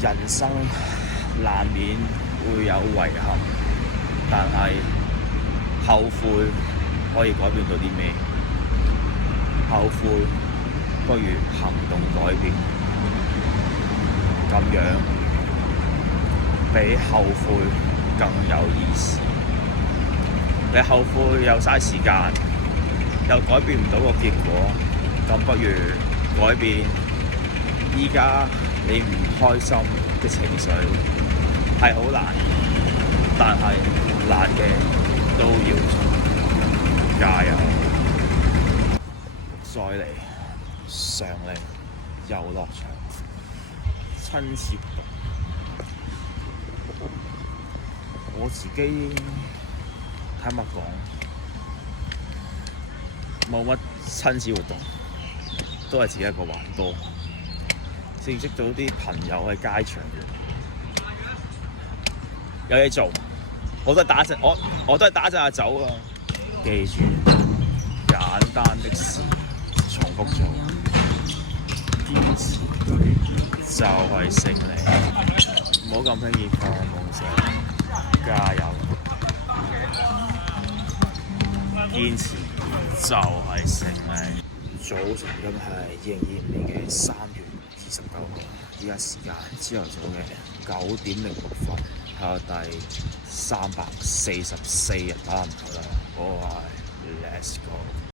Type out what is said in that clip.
人生難免會有遺憾，但係後悔可以改變到啲咩？後悔不如行動改變，咁樣比後悔更有意思。你後悔又嘥時間，又改變唔到個結果，咁不如改變依家你唔開心嘅情緒。係好難，但係難嘅都要做，加油！再嚟，上嚟遊樂場，親子活動。我自己坦白講，冇乜親子活動，都係自己一個玩多，先識到啲朋友喺街場有嘢做，我都係打陣，我都係打陣下走啊！記住，簡單的事重複做，堅持就係勝利。唔好咁輕易放棄夢想，加油！堅持就係勝利。早晨，今日係2022年嘅3月29號，依家時間朝頭早嘅9:06，係我第344日打籃球啦。我係 Let's go。